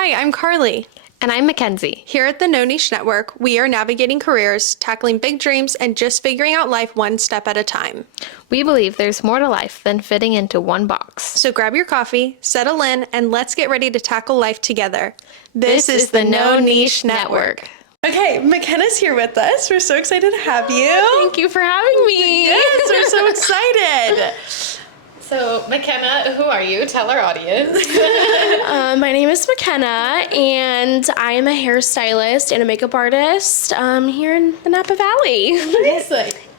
Hi, I'm Carly. And I'm Mackenzie. Here at the No Niche Network, we are navigating careers, tackling big dreams, and just figuring out life one step at a time. We believe there's more to life than fitting into one box. So grab your coffee, settle in, and let's get ready to tackle life together. This is the No Niche Network. Okay, McKenna's here with us. We're so excited to have you. Thank you for having me. Yes, we're so excited. So, McKenna, who are you? Tell our audience. My name is McKenna, and I am a hairstylist and a makeup artist here in the Napa Valley.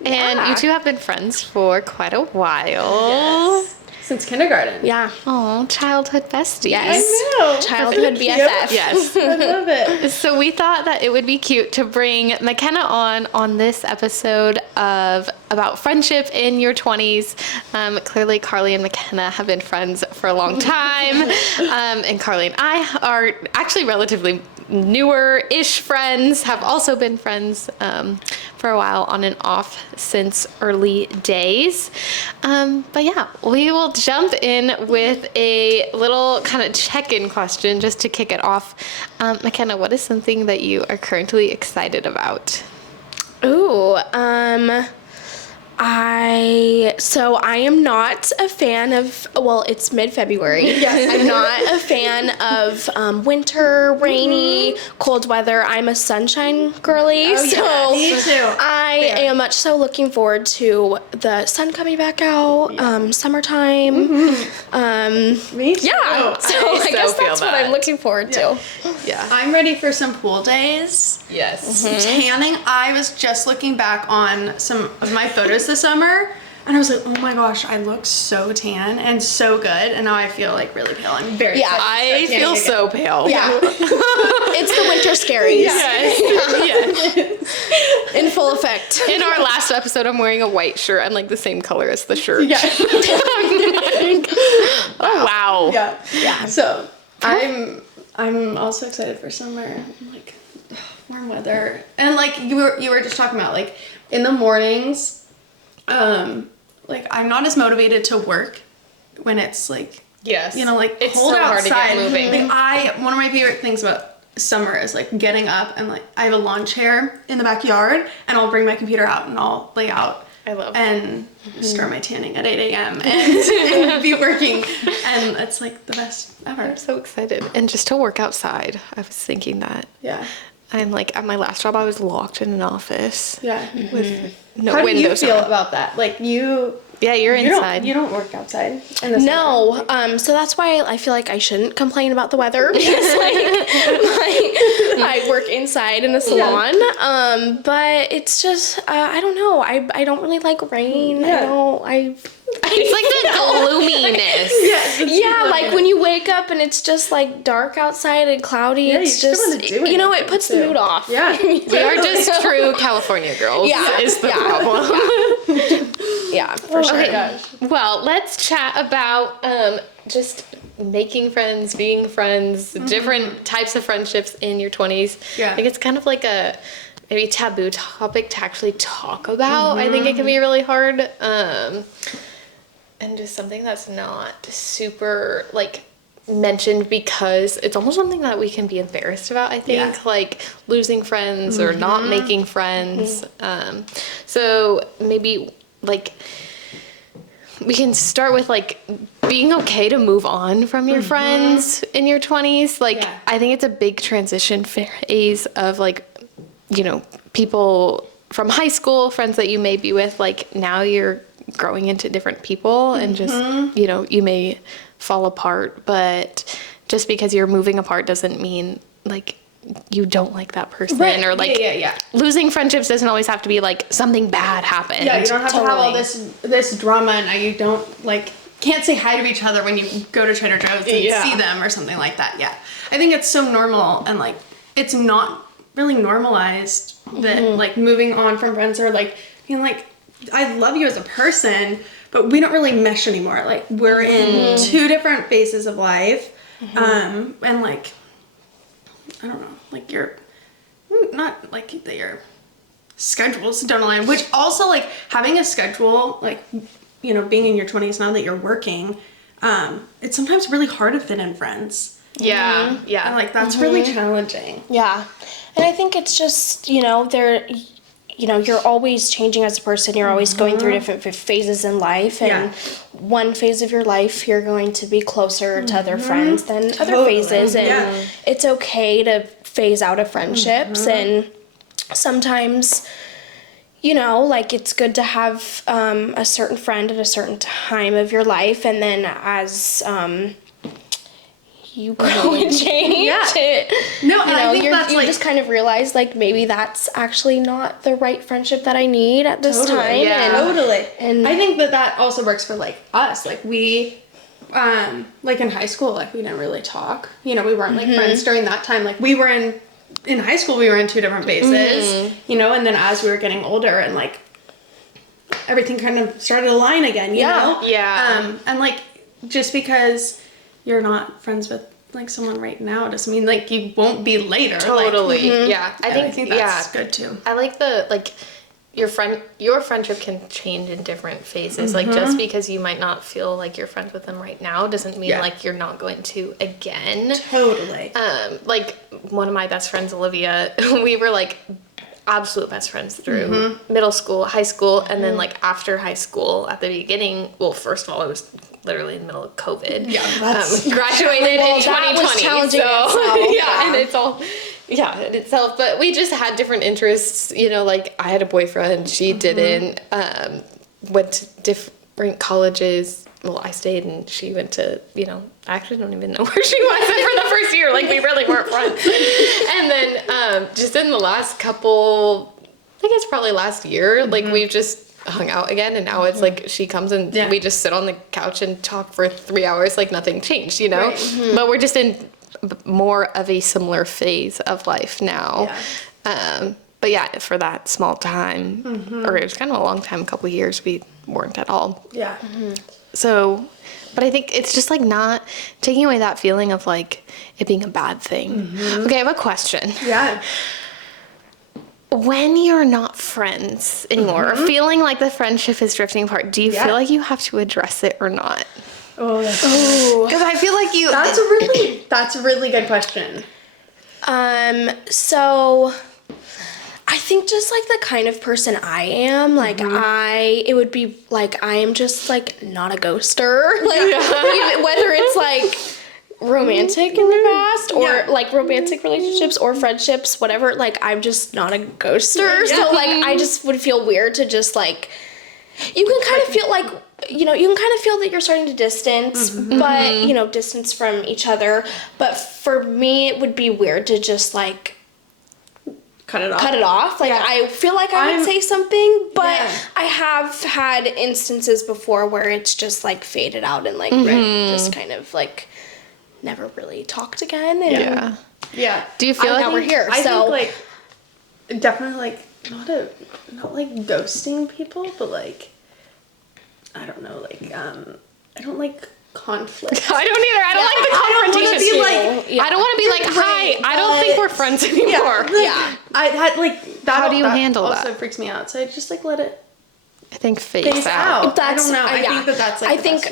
And you two have been friends for quite a while. Yes. Since kindergarten. Yeah. Oh, childhood besties. Yes. I know. Childhood Cute. BFF. Yes. I love it. So we thought that it would be cute to bring McKenna on this episode of about friendship in your 20s. Clearly, Carly and McKenna have been friends for a long time. And Carly and I are actually relatively newer-ish friends, have also been friends for a while on and off since early days. But yeah, we will jump in with a little kind of check-in question just to kick it off. McKenna, what is something that you are currently excited about? Ooh, I am not a fan of, well, it's mid-February. Yes. I'm not a fan of winter, rainy, cold weather. I'm a sunshine girly. Me too. I am much so looking forward to the sun coming back out, summertime. Me too. Yeah, so I guess feel that's what that. I'm looking forward to. Yeah. I'm ready for some pool days. Yes. Tanning. I was just looking back on some of my photos this summer, and I was like, oh my gosh, I look so tan and so good, and now I feel like really pale. I'm very excited to I start tanning feel again. so pale. Yeah. It's the winter scaries Yes. in full effect. In our last episode, I'm wearing a white shirt. I'm like the same color as the shirt. Yeah. Oh, wow. Yeah. So I'm also excited for summer. Like warm weather, and like you were just talking about, like in the mornings, like I'm not as motivated to work when it's like, Yes. you know, like It's cold so hard to outside. get moving. Like one of my favorite things about summer is like getting up and like I have a lawn chair in the backyard, and I'll bring my computer out and I'll lay out. I love and start my tanning at 8 a.m. and be working, and it's like the best ever. I'm so excited. And just to work outside, I was thinking that. Yeah. I'm like, at my last job, I was locked in an office. Yeah. With no How do you windows. feel about that? Like you're inside. You don't work outside in the No, so that's why I feel like I shouldn't complain about the weather because I work inside in a salon. But it's just I don't know. I don't really like rain. Yeah. It's like the gloominess. Yeah, like when you wake up and it's just like dark outside and cloudy. Yeah, it's you just just wanna do you know, it anything puts the too. mood off. Yeah. We are just true California girls. Yeah. Is the Yeah. problem. Yeah, for sure. Okay. Well, let's chat about just making friends, being friends, different types of friendships in your 20s. Yeah. I think it's kind of like a maybe taboo topic to actually talk about. I think it can be really hard. And just something that's not super like mentioned because it's almost something that we can be embarrassed about, I think. Yeah. Like losing friends or not making friends. So maybe like we can start with like being okay to move on from your friends in your 20s. Like I think it's a big transition phase of like, you know, people from high school, friends that you may be with, like now you're growing into different people and just, you know, you may fall apart, but just because you're moving apart doesn't mean like you don't like that person, Right. or like losing friendships doesn't always have to be like something bad happened. Yeah, you don't have to have all this drama, and now you don't like can't say hi to each other when you go to Trader Joe's and see them or something like that. Yeah, I think it's so normal, and like it's not really normalized that like moving on from friends or like being like, I love you as a person, but we don't really mesh anymore. Like we're in two different phases of life, and like I don't know, like you're not like that your schedules don't align. Which also like having a schedule, like you know, being in your 20s now that you're working, it's sometimes really hard to fit in friends. Yeah. And Yeah. like that's really challenging. Yeah. And I think it's just, you're always changing as a person. You're always going through different phases in life. And one phase of your life, you're going to be closer to other friends than other phases. And it's okay to phase out of friendships. And sometimes, like it's good to have a certain friend at a certain time of your life. And then as you grow and change, I think that's you just kind of realize like maybe that's actually not the right friendship that I need at this time. Yeah. Totally. And I think that also works for like us. Like we, like in high school, like we didn't really talk. We weren't like friends during that time. Like we were in high school, we were in two different phases. And then as we were getting older and like everything kind of started to align again. You know. Yeah. And like just because you're not friends with like someone right now doesn't mean like you won't be later. Totally. Like, Yeah. I think that's good too. I like your friendship can change in different phases. Like just because you might not feel like you're friends with them right now doesn't mean like you're not going to again. Totally. Like one of my best friends, Olivia, we were like absolute best friends through middle school, high school, and then like after high school at the beginning, well, first of all, it was literally in the middle of COVID. Yeah, that's graduated in 2020. That was challenging and it's all in itself. But we just had different interests. Like I had a boyfriend, she didn't. Went to different colleges. Well, I stayed and she went to, I actually don't even know where she was for the first year. Like, we really weren't friends. And then just in the last couple, I guess probably last year, like, we've just hung out again. And now it's like she comes and we just sit on the couch and talk for 3 hours like nothing changed, Right. But we're just in more of a similar phase of life now. Yeah. But yeah, for that small time, or it was kind of a long time, a couple of years, we weren't at all. Yeah. So, but I think it's just like not taking away that feeling of like it being a bad thing. Okay, I have a question. Yeah. When you're not friends anymore, or feeling like the friendship is drifting apart, do you feel like you have to address it or not? Oh, Because I feel like you. That's a really good question. So I think just like the kind of person I am, like it would be like I am just like not a ghoster. Like whether it's like romantic in the past or like romantic relationships or friendships, whatever, like I'm just not a ghoster. So like I just would feel weird to just like, you can kind of feel like, you can kind of feel that you're starting to distance, but distance from each other. But for me, it would be weird to just like cut it off. Like I feel like I would say something, but I have had instances before where it's just like faded out and like just kind of like never really talked again. And Do you feel like now we're here? I So think like definitely like not like ghosting people, but like I don't know, like I don't like conflict. I don't either. I don't like the confrontation. I don't want to be like, hi, I don't think we're friends anymore. I had like that. How do you handle that? Also freaks me out. So I just like let it I think phase out. That's, I don't know. I think that's like. I think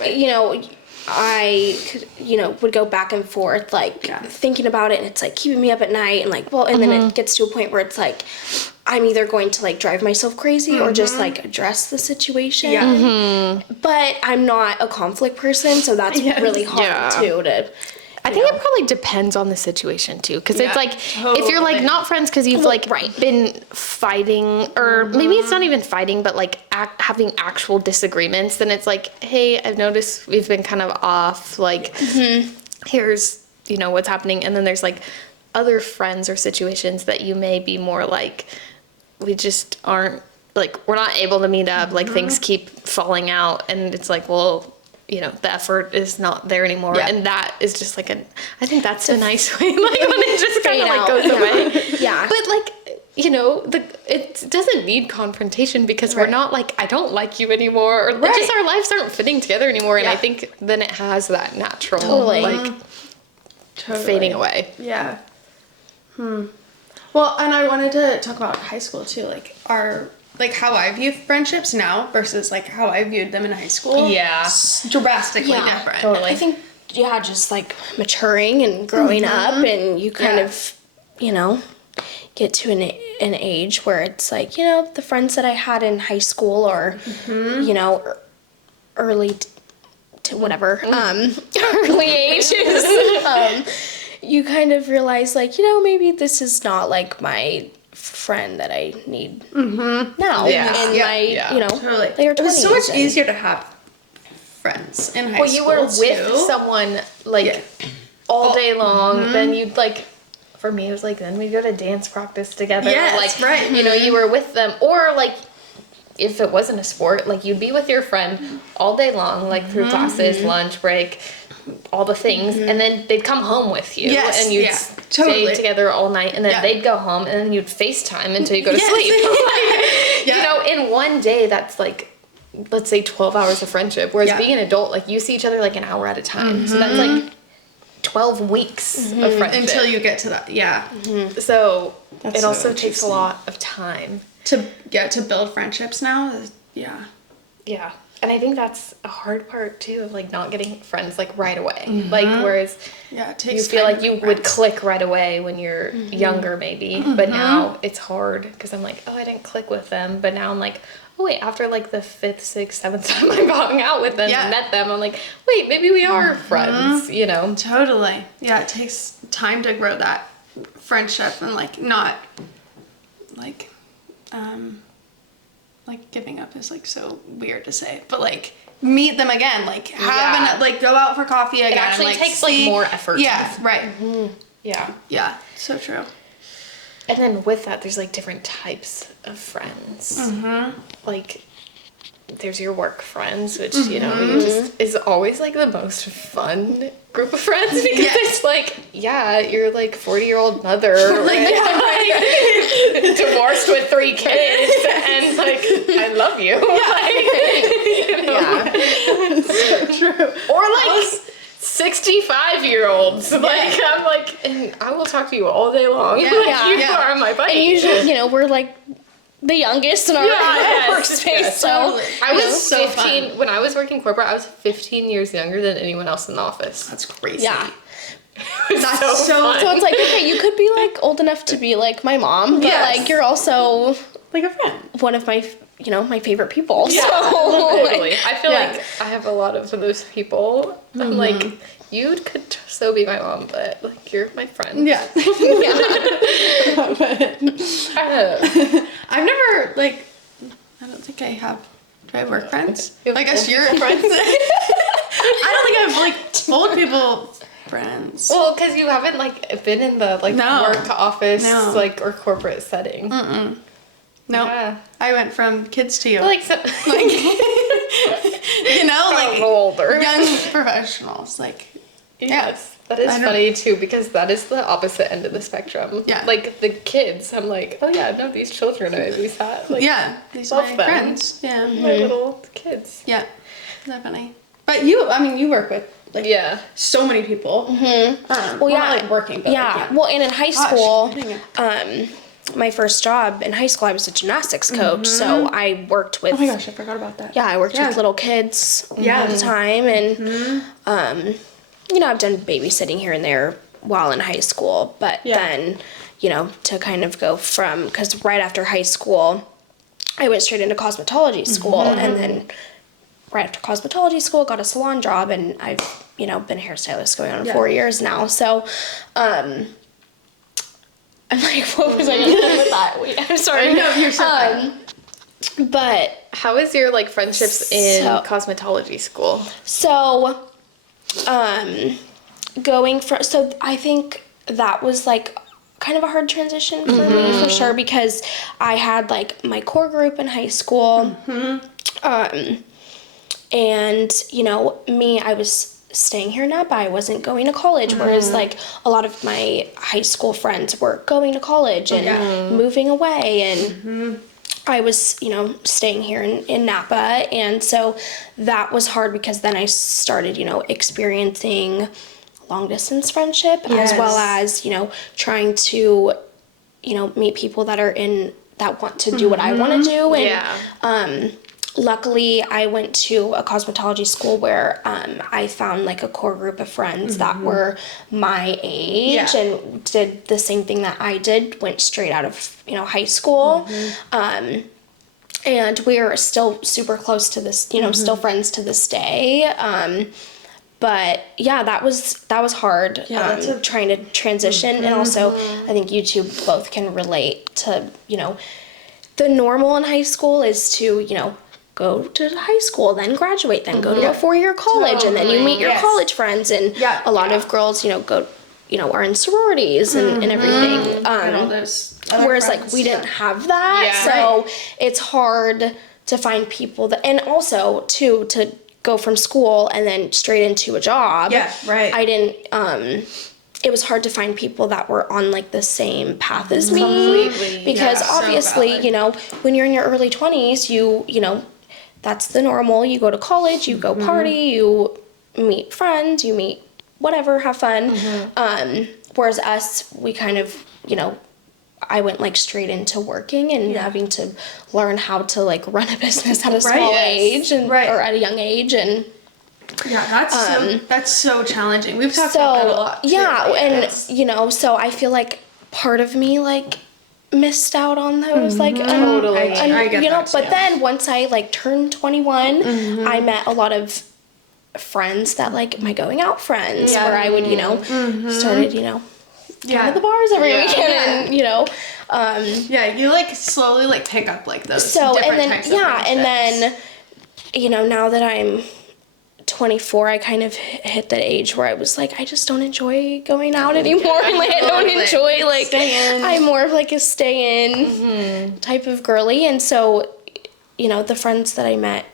I could, would go back and forth, like thinking about it, and it's like keeping me up at night, and like, and then it gets to a point where it's like, I'm either going to like drive myself crazy or just like address the situation. Yeah. But I'm not a conflict person, so that's really hard too to. I think it probably depends on the situation too, because it's like if you're like not friends because you've been fighting, or maybe it's not even fighting, but like having actual disagreements, then it's like, hey, I've noticed we've been kind of off. Like, here's what's happening, and then there's like other friends or situations that you may be more like, we just aren't like we're not able to meet up. Like things keep falling out, and it's like, well, the effort is not there anymore. Yeah. And that is just like I think that's a nice way, like when it just kind of like goes away. Yeah. But like, it doesn't need confrontation because we're not like, I don't like you anymore. Or just our lives aren't fitting together anymore. And I think then it has that natural, fading away. Yeah. Well, and I wanted to talk about high school too. Like how I view friendships now versus like how I viewed them in high school. Yeah. Drastically different. Totally. I think just like maturing and growing up, and you kind of, you know, get to an age where it's like, you know, the friends that I had in high school or, you know, early to whatever, early ages, you kind of realize like, you know, maybe this is not like my friend that I need now in my, you know, later 20s. It was so much easier to have friends in high school. Well, you were with someone like all day long, then you'd like, for me, it was like, then we'd go to dance practice together. Yes, like, right. You know, you were with them. Or, like, if it wasn't a sport, like, you'd be with your friend all day long, like, through classes, lunch, break, all the things. And then they'd come home with you. Yes, and you'd stay together all night. And then they'd go home, and then you'd FaceTime until you go to sleep. You know, in one day, that's, like, let's say 12 hours of friendship. Whereas being an adult, like, you see each other, like, an hour at a time. So that's, like, 12 weeks of friendship. Until you get to that, So That's it so also takes a lot of time. To build friendships now, Yeah. And I think that's a hard part, too, of, like, not getting friends, like, right away. Like, whereas it takes you feel like you would click right away when you're younger, maybe. But now it's hard, because I'm like, oh, I didn't click with them. But now I'm like, oh, wait, after, like, the 5th, 6th, 7th time I've hung out with them and met them, I'm like, wait, maybe we are friends, you know? Totally. Yeah, it takes time to grow that friendship and, like, not, like, giving up is, like, so weird to say, but, like, meet them again, like, like, go out for coffee again. It actually like, takes, like, more effort. Yeah, right. Yeah, so true. And then with that, there's, like, different types of friends. Like, there's your work friends, which, you know, you just is always, like, the most fun group of friends, because it's, like, you're, like, 40-year-old mother, like, divorced with 3 kids, and, like, I love you. Like, So true. Or, like, 65-year-olds. Like, I'm like, and I will talk to you all day long. You are my buddy. And usually, you know, we're like the youngest in our workspace. So I was 15 when I was working corporate. I was 15 years younger than anyone else in the office. That's crazy. Yeah. That's so So it's like, okay, you could be like old enough to be like my mom, but like you're also like a friend. One of my, you know, my favorite people. Yeah, so totally. I feel like I have a lot of those people. I'm like, you could so be my mom, but like you're my friend. Yeah. I've never like. I don't think I have. Do I have work friends? I guess you're friends. I don't think I have like old people friends. Well, because you haven't like been in the like work office like or corporate setting. No, I went from kids to you. Like, so, like you know, like older young professionals. Like, yes, that is funny too, because that is the opposite end of the spectrum. Yeah, like the kids. I'm like, oh yeah, no, these children are these hot. Like, these are my friends. Yeah, my little kids. Yeah, definitely. But you, I mean, you work with like so many people. Well, yeah, like working. But well, and in high school, my first job in high school, I was a gymnastics coach, so I worked with. Oh my gosh, I forgot about that. Yeah, I worked with little kids all the time, and you know, I've done babysitting here and there while in high school, but then, you know, to kind of go from, because right after high school, I went straight into cosmetology school, and then right after cosmetology school, got a salon job, and I've, you know, been a hairstylist going on 4 years now, so, I'm like, what was I doing with that? Wait, I'm sorry. No, you're so fine. But how is your like friendships in cosmetology school? So, going from, so I think that was like kind of a hard transition for me for sure, because I had like my core group in high school, and you know, me, I was staying here in Napa. I wasn't going to college, whereas like a lot of my high school friends were going to college and moving away, and I was, you know, staying here in Napa, and so that was hard, because then I started, you know, experiencing long distance friendship, as well as, you know, trying to, you know, meet people that are that want to do what I want to do, and luckily I went to a cosmetology school where I found like a core group of friends that were my age and did the same thing that I did, went straight out of, high school. And we are still super close to this, still friends to this day. But yeah, that was hard, trying to transition. And also, I think you two both can relate to, the normal in high school is to, go to high school, then graduate, then go to a 4-year college, and then you meet your college friends. And a lot of girls, go, are in sororities and everything. Whereas like we didn't have that, so it's hard to find people that, and also too, to go from school and then straight into a job. I didn't, it was hard to find people that were on like the same path as me, because obviously, when you're in your early 20s, you that's the normal. You go to college, you go party, you meet friends, you meet whatever, have fun. Whereas us, we kind of, I went like straight into working and having to learn how to like run a business at a small age and or at a young age. And that's so challenging. We've talked about that a lot too. And so I feel like part of me like missed out on those like totally. I get that but too. then once I like turned 21, I met a lot of friends that like my going out friends where I would started going to the bars every weekend and you like slowly like pick up like those so different and then types of and friendships. then now that I'm 24, I kind of hit that age where I was like, I just don't enjoy going out anymore. And like I don't enjoy like I'm more of like a stay in type of girly. And so the friends that I met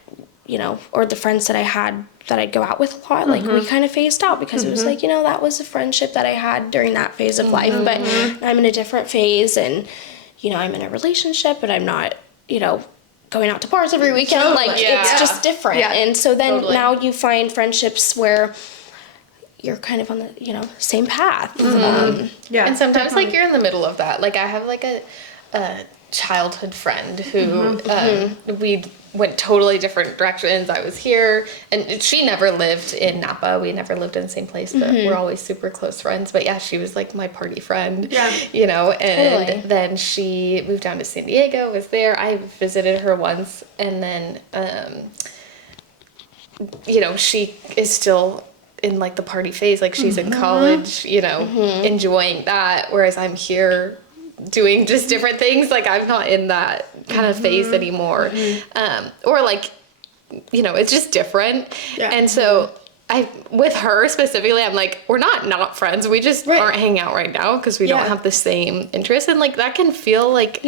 or the friends that I had that I'd go out with a lot, like we kind of phased out because it was like, that was a friendship that I had during that phase of life, but I'm in a different phase and, I'm in a relationship, but I'm not, going out to bars every weekend. Like it's just different. And so then now you find friendships where you're kind of on the, same path. And sometimes like you're in the middle of that. Like I have like a childhood friend who we went totally different directions. I was here and she never lived in Napa. We never lived in the same place, but we're always super close friends. But yeah, she was like my party friend, and then she moved down to San Diego, was there. I visited her once and then, she is still in like the party phase. Like she's in college, enjoying that. Whereas I'm here doing just different things. Like I'm not in that kind of phase anymore. Or like, it's just different. And so with her specifically, I'm like, we're not friends. We just aren't hanging out right now because we don't have the same interests. And like, that can feel like,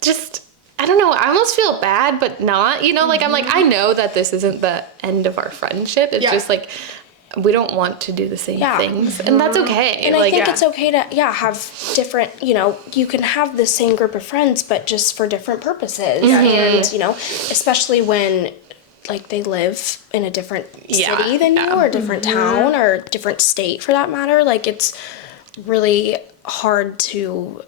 just, I don't know. I almost feel bad, but not, like, I'm like, I know that this isn't the end of our friendship. It's just like, we don't want to do the same things, and that's okay. And I think it's okay to have different, you can have the same group of friends but just for different purposes. And especially when like they live in a different city than you, or a different town, or different state for that matter, like it's really hard to,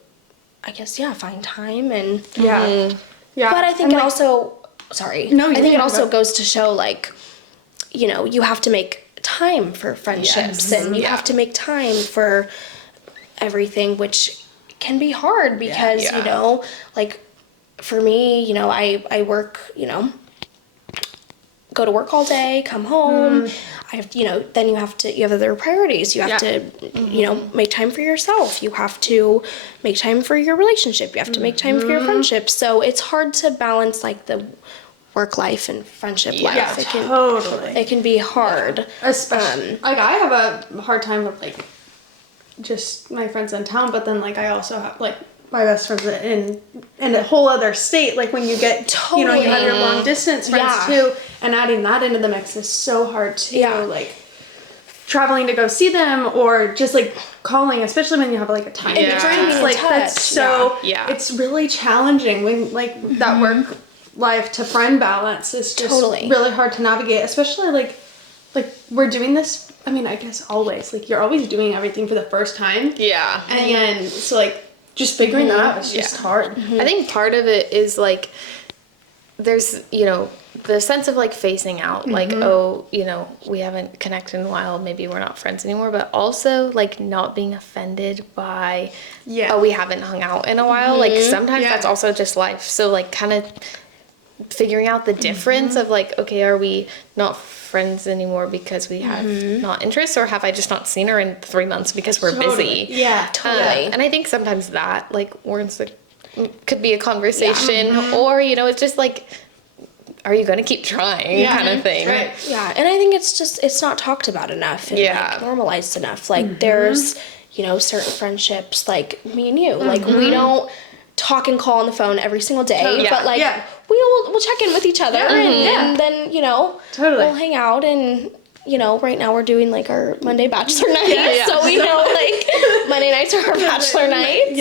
I guess, find time. And but I think it also goes to show like, you have to make time for friendships and you have to make time for everything, which can be hard because like for me, I work, go to work all day, come home, I have, then you have other priorities. You have to, make time for yourself. You have to make time for your relationship. You have to make time for your friendship. So it's hard to balance like the work life and friendship life. It can be hard. Especially, like I have a hard time with like just my friends in town, but then like I also have like my best friends in a whole other state. Like when you get, you have your long distance friends too, and adding that into the mix is so hard too. Like traveling to go see them or just like calling, especially when you have like a time difference. Like that's so, it's really challenging when like that work life to friend balance is just really hard to navigate, especially like we're doing this, I mean, I guess always, like you're always doing everything for the first time. And then so like just figuring that out is just hard. I think part of it is like there's, you know, the sense of like facing out, like, oh, you know, we haven't connected in a while, maybe we're not friends anymore, but also like not being offended by, oh, we haven't hung out in a while. Like sometimes that's also just life. So like kind of figuring out the difference of like, okay, are we not friends anymore because we have not interests, or have I just not seen her in 3 months because we're busy? Yeah, totally. And I think sometimes that like warrants could be a conversation, or, you know, it's just like, are you going to keep trying kind of thing. Right. Yeah, and I think it's not talked about enough and like normalized enough. Like there's, you know, certain friendships, like me and you, like we don't talk and call on the phone every single day, but like we'll check in with each other and then, you know, we'll hang out. And you know, right now we're doing like our Monday bachelor nights, so we know like Monday nights are our bachelor nights.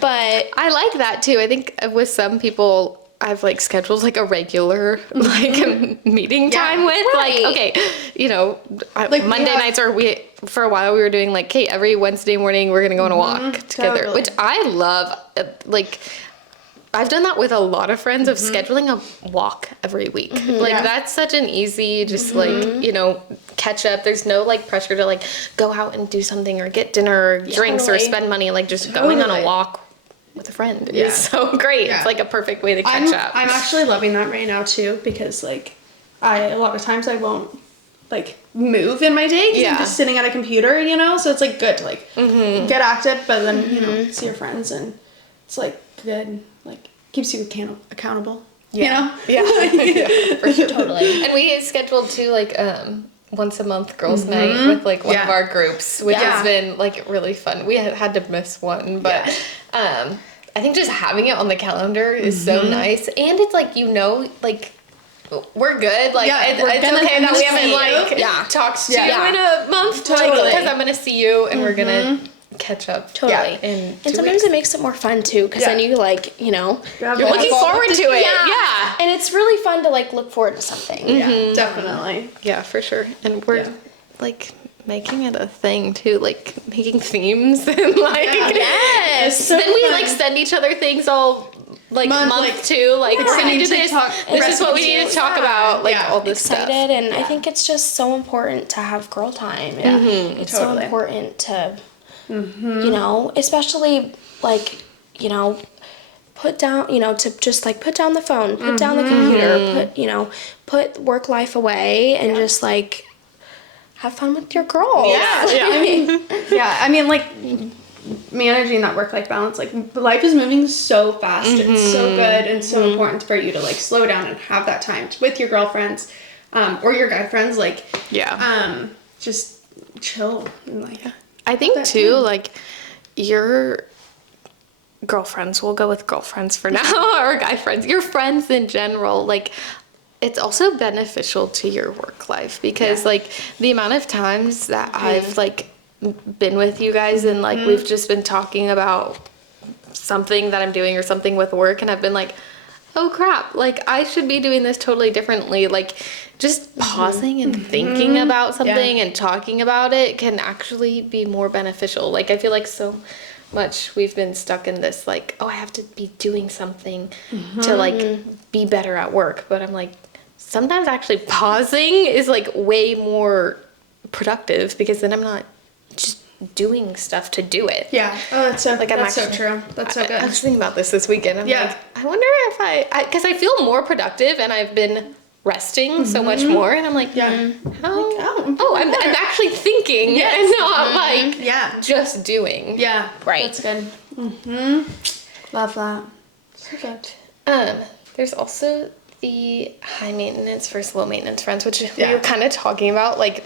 But I like that too. I think with some people I've like scheduled like a regular like a meeting time with like, okay, you know, like Monday nights, or for a while we were doing like, okay, every Wednesday morning we're gonna go on a walk together, which I love. Like I've done that with a lot of friends of scheduling a walk every week. Like that's such an easy, just like, you know, catch up. There's no like pressure to like go out and do something or get dinner or drinks or spend money. Like just going on a walk with a friend is so great. It's like a perfect way to catch up. I'm actually loving that right now too, because like a lot of times I won't like move in my day because I'm just sitting at a computer, you know, so it's like good to like get active, but then you know, see your friends, and it's like good, like keeps you accountable. You know? For sure. Totally. And we scheduled too like once a month girls night with like one of our groups, which has been like really fun. We had to miss one, but I think just having it on the calendar is so nice. And it's like, you know, like we're good. Like it's okay that we haven't like talked to you in a month, because I'm gonna see you and we're gonna catch up. Totally. And sometimes it makes it more fun too, because then you like, you know, you're looking forward to it. Yeah. And it's really fun to like look forward to something. Yeah, definitely. Yeah, for sure. And we're like making it a thing too, like making themes and like So then we like send each other things all like month too, like we're gonna do this. This is what we need to talk about, like all this stuff. And I think it's just so important to have girl time. It's so important to, you know, especially like, you know, put down, you know, to just like put down the phone, put down the computer, put work life away and just like have fun with your girls. I mean, like managing that work-life balance, like life is moving so fast. It's so good and so important for you to like slow down and have that time with your girlfriends, or your guy friends, like just chill and like. I think too, like your girlfriends, we'll go with girlfriends for now, or guy friends, your friends in general, like it's also beneficial to your work life, because like the amount of times that I've like been with you guys and like we've just been talking about something that I'm doing or something with work, and I've been like, oh crap, like I should be doing this totally differently. Like just pausing and thinking about something and talking about it can actually be more beneficial. Like I feel like so much we've been stuck in this like, oh, I have to be doing something to like be better at work, but I'm like, sometimes actually pausing is like way more productive, because then I'm not just doing stuff to do it. Yeah. Oh, that's so, like, that's so true. That's so good. I was thinking about this weekend. I'm like, I wonder if because I feel more productive and I've been resting so much more, and I'm like, I'm actually thinking and not like just doing. Yeah. Right. That's good. Love that. So good. There's also the high maintenance versus low maintenance friends, which we were kind of talking about. Like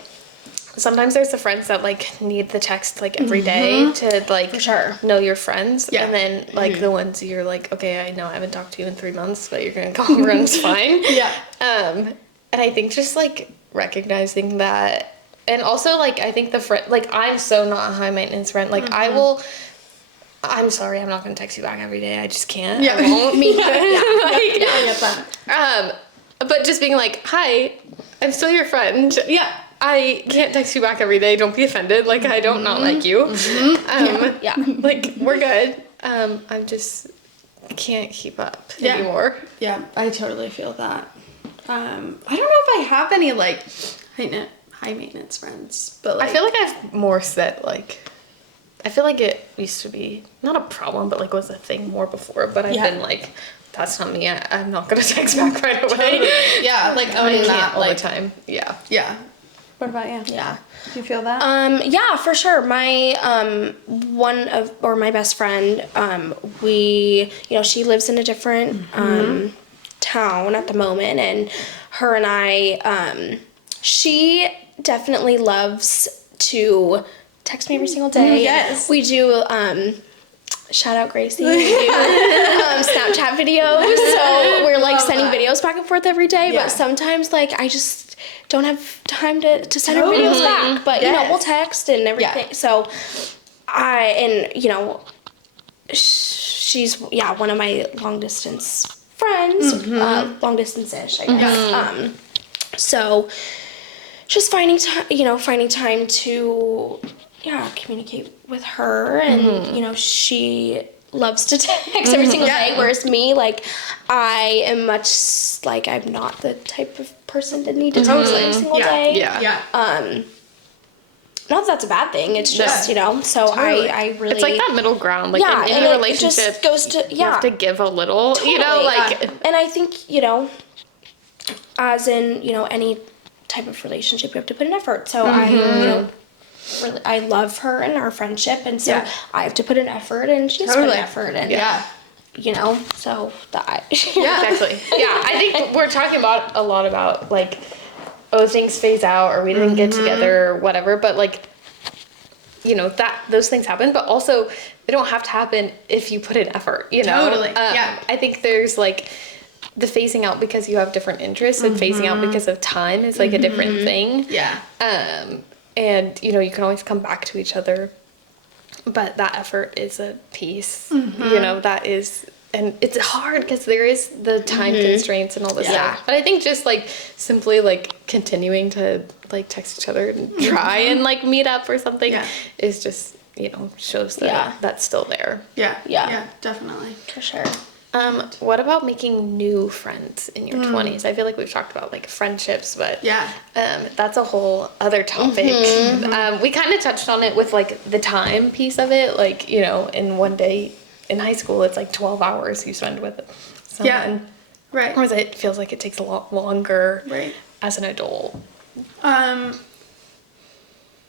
sometimes there's the friends that like need the text like every day to like know your friends, and then like the ones you're like, okay, I know I haven't talked to you in 3 months, but you're gonna call over and it's fine. And I think just like recognizing that, and also like I think the friend, like I'm so not a high maintenance friend. Like I'm sorry, I'm not gonna text you back every day. I just can't. I won't. Me. I get that. But just being like, hi, I'm still your friend. Yeah. I can't text you back every day. Don't be offended. Like I don't not like you. Like we're good. I'm just can't keep up anymore. Yeah, I totally feel that. I don't know if I have any like high maintenance friends, but like, I feel like I've more said like, I feel like it used to be not a problem, but like was a thing more before. But I've been like, that's not me. I'm not gonna text back right away. Totally. Yeah, like owning that all like the time. Yeah. Yeah. What about you? Yeah. Do you feel that? Yeah, for sure. My my best friend, she lives in a different town at the moment, and her and I, she definitely loves to text me every single day. Yes. We do shout out Gracie. We do Snapchat videos, so we're like sending videos back and forth every day, but sometimes like I just don't have time to send her videos back, but we'll text and everything. So she's one of my long distance friends, long distance-ish, I guess. So just finding time to communicate with her, and she loves to text every single day, whereas me, like, I am much like, I'm not the type of person to need to text every single day. Not that that's a bad thing, it's just, so I really... It's like that middle ground, like in a relationship, it just goes to, you have to give a little, like... And I think, as in, any type of relationship, you have to put an effort, so really, I love her and our friendship, and so I have to put an effort, and she has to put an effort, and so that exactly. I think we're talking a lot about like, oh, things phase out, or we didn't get together, or whatever, but like, that those things happen, but also they don't have to happen if you put in effort, Totally. I think there's like the phasing out because you have different interests, and phasing out because of time is like a different thing. And, you can always come back to each other, but that effort is a piece, that is, and it's hard because there is the time constraints and all this stuff. But I think just, like, simply, like, continuing to, like, text each other and try and, like, meet up or something is just, shows that that's still there. Yeah, definitely. For sure. What about making new friends in your 20s? I feel like we've talked about like friendships, but that's a whole other topic. We kind of touched on it with like the time piece of it, like, in one day in high school, it's like 12 hours you spend with someone. Right. Whereas it feels like it takes a lot longer as an adult.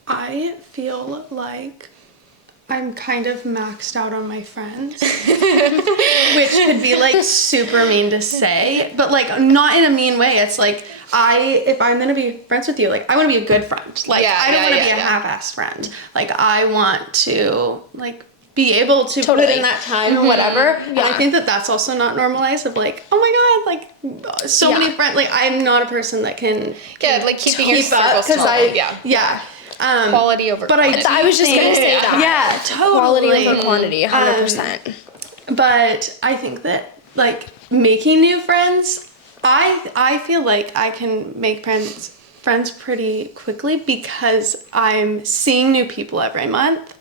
I feel like I'm kind of maxed out on my friends, which could be like super mean to say, but like not in a mean way. It's like if I'm gonna be friends with you, like I want to be a good friend. Like I don't want to be a half-assed friend. Like I want to like be able to put in that time or whatever. And I think that that's also not normalized. Of like, oh my god, like so many friends. Like I'm not a person that can like keep your circle because small. Quality over quantity. I was just going to say that. Yeah, totally. Quality over quantity, 100%. But I think that, like, making new friends, I feel like I can make friends pretty quickly because I'm seeing new people every month.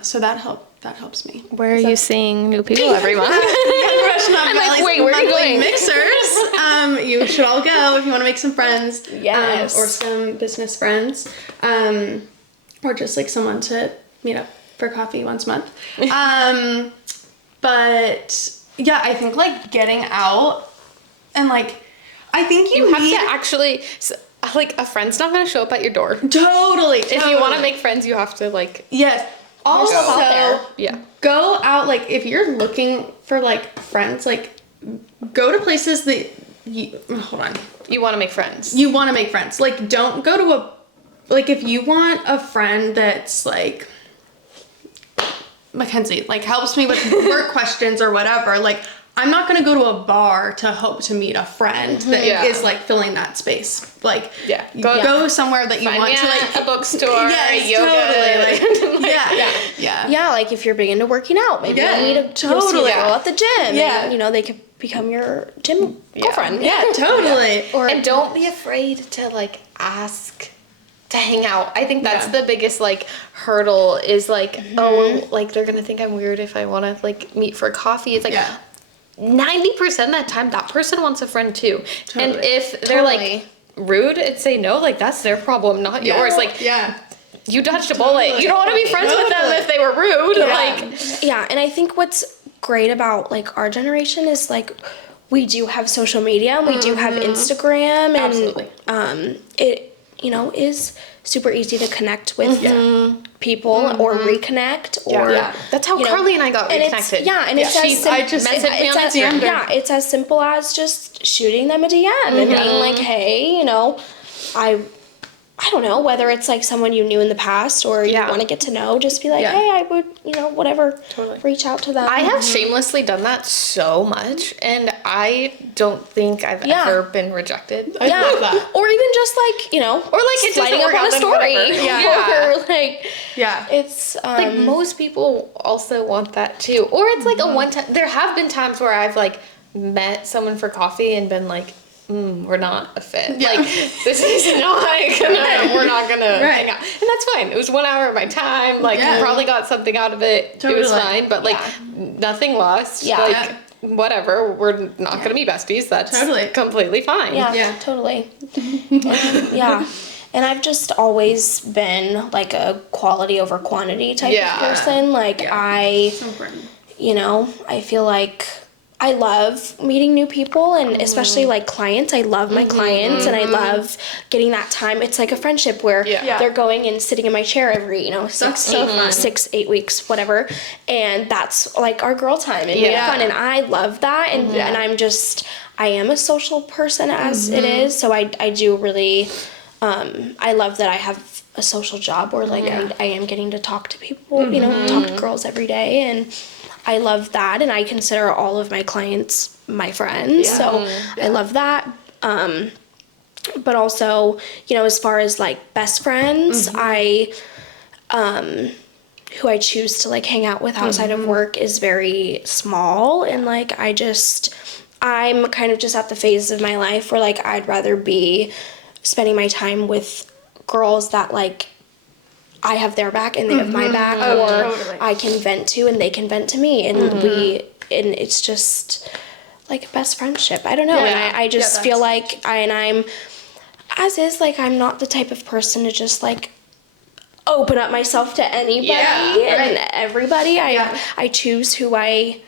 So that helps me. Where are you seeing new people every month? I'm like, wait, where are you going? Mixers. You should all go if you want to make some friends. Yes. Or some business friends. Or just like someone to meet up for coffee once a month. But yeah, I think like getting out and like, I think you have to actually, like a friend's not going to show up at your door. Totally. If you want to make friends, you have to like. Yes. Also, go out, like, if you're looking for, like, friends, like, go to places that hold on. You want to make friends. You want to make friends. Like, don't go to like, if you want a friend that's, like, Mackenzie, like, helps me with work questions or whatever, like, I'm not going to go to a bar to hope to meet a friend that is, like, filling that space. Like, go somewhere that you want to, like... a bookstore, yoga. Totally. Like, Yeah, like, if you're big into working out, maybe you need a girl at the gym. Yeah. And, they could become your gym girlfriend. Yeah, totally. And don't be afraid to, like, ask to hang out. I think that's the biggest like hurdle is like, oh, like they're gonna think I'm weird if I want to like meet for coffee. It's like 90% of that time that person wants a friend too. And if they're like rude and say no, like that's their problem, not yours. Like you dodged a bullet. You don't want to be friends with them if they were rude. Like and I think what's great about like our generation is like we do have social media and we do have Instagram and it is super easy to connect with people or reconnect or that's how Carly and I got reconnected. And it's as simple as just shooting them a DM and being like, hey, I don't know, whether it's like someone you knew in the past or you want to get to know, just be like, hey, I would, whatever, reach out to them. I have shamelessly done that so much, and I don't think I've ever been rejected. I love that. Or even just like, or like it doesn't work out on a story. Or like, it's like most people also want that too. Or it's like a one time. There have been times where I've like met someone for coffee and been like, we're not a fit. Like, this is not gonna, we're not gonna hang out. And that's fine. It was 1 hour of my time. Like, probably got something out of it. It was fine. But, like, nothing lost. Like, whatever. We're not gonna be besties. That's completely fine. Yeah, totally. And I've just always been, like, a quality over quantity type of person. Like, I feel like I love meeting new people and especially like clients. I love my clients and I love getting that time. It's like a friendship where they're going and sitting in my chair every, 6-8 weeks, whatever. And that's like our girl time and fun. And I love that. And I am a social person as it is. So I do really, I love that I have a social job where like I am getting to talk to people, talk to girls every day. And I love that, and I consider all of my clients my friends, so I love that. But also, as far as like best friends, I, who I choose to like hang out with outside of work is very small, and like I'm kind of just at the phase of my life where like I'd rather be spending my time with girls that like I have their back and they have my back, or I can vent to and they can vent to me, and and it's just like a best friendship. I don't know, and I just feel like I'm I'm not the type of person to just like open up myself to anybody and everybody. I choose who I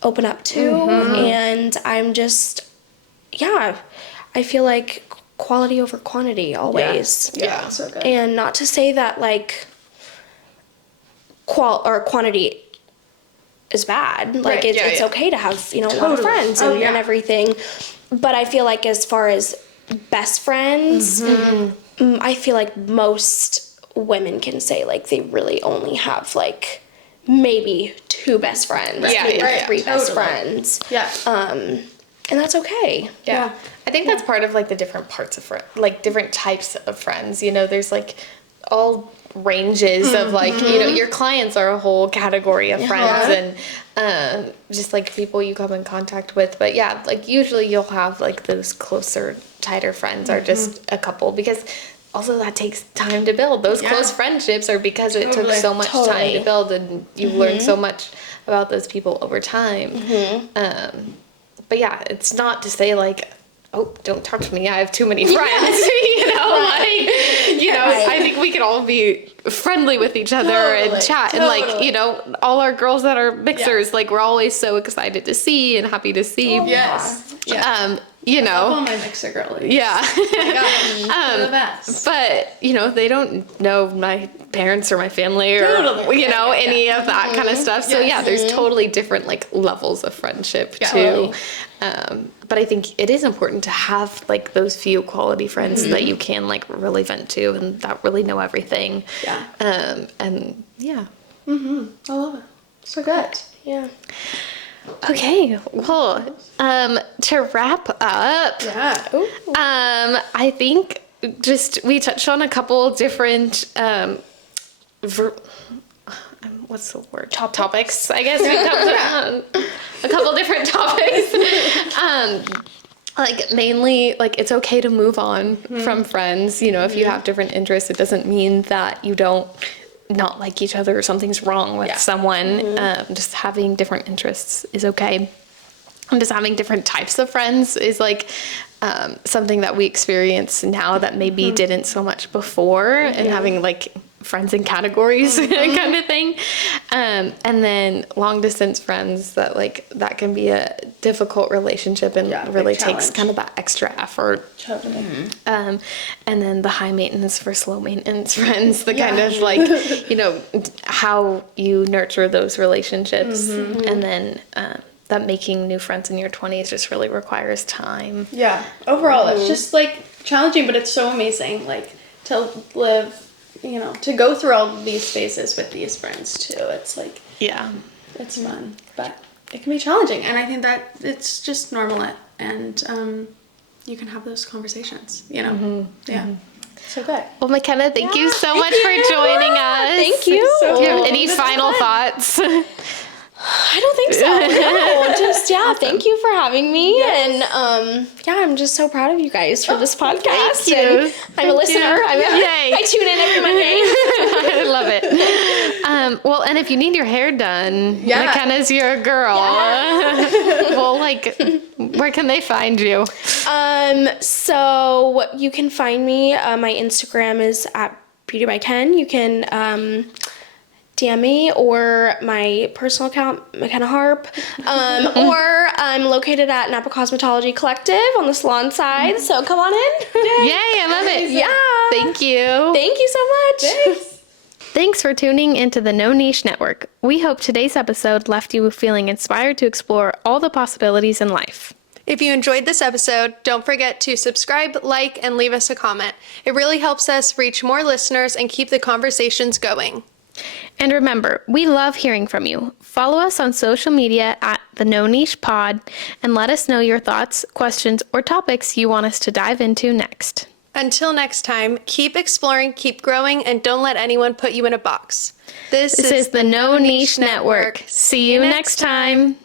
open up to, and I'm just I feel like quality over quantity always. Yeah, so good. And not to say that like quantity is bad. Like it's okay to have, a lot of friends and everything. But I feel like as far as best friends, I feel like most women can say like they really only have like maybe 2 best friends, maybe 3 best friends. And that's okay. Yeah. I think that's part of like the different parts of like different types of friends. There's like all ranges of like, your clients are a whole category of friends and just like people you come in contact with. But yeah, like usually you'll have like those closer, tighter friends are just a couple, because also that takes time to build. Those close friendships are because it took so much time to build, and you learn so much about those people over time. But yeah, it's not to say like, oh, don't talk to me, I have too many friends. I think we can all be friendly with each other and chat. And like, all our girls that are mixers, like we're always so excited to see and happy to see. Yes. All my mixer girlies. Yeah. They're the best. But, they don't know my parents or my family or, any of that kind of stuff. So yeah, there's totally different like levels of friendship too. But I think it is important to have like those few quality friends that you can like really vent to and that really know everything. And yeah. I love it. So good. Yeah. Okay, well, to wrap up, I think just we touched on a couple different, what's the word? Topics, I guess. We touched on a couple different topics. like mainly like it's okay to move on from friends, you know, if you have different interests. It doesn't mean that you don't not like each other or something's wrong with someone. Just having different interests is okay. And just having different types of friends is like something that we experience now that maybe didn't so much before, and having like friends in categories kind of thing. And then long distance friends, that can be a difficult relationship and really takes kind of that extra effort. Totally. And then the high maintenance for slow maintenance friends, the kind of like, you know, how you nurture those relationships. And then that making new friends in your 20s just really requires time. Yeah. Overall, it's just like challenging, but it's so amazing, like to live, you know, to go through all these phases with these friends too. It's like, it's fun, but it can be challenging. And I think that it's just normal, and you can have those conversations, you know? Yeah. So good. Well, McKenna, thank you so much for joining us. Thank you. Do you have any final thoughts? I don't think so. No, just thank you for having me, and I'm just so proud of you guys for this podcast. Thank you. And I'm a listener. I tune in every Monday. I love it. Well, and if you need your hair done, McKenna's your girl. Well, like, where can they find you? So you can find me. My Instagram is at Beauty by Ken. You can DM me, or my personal account, McKenna Harp, or I'm located at Napa Cosmetology Collective on the salon side, so come on in. Yay, I love it. Yeah. Thank you. Thank you so much. Thanks. Thanks for tuning into the No Niche Network. We hope today's episode left you feeling inspired to explore all the possibilities in life. If you enjoyed this episode, don't forget to subscribe, like, and leave us a comment. It really helps us reach more listeners and keep the conversations going. And remember, we love hearing from you. Follow us on social media at the No Niche Pod and let us know your thoughts, questions, or topics you want us to dive into next. Until next time, keep exploring, keep growing, and don't let anyone put you in a box. This This is the No Niche Network. See you next time.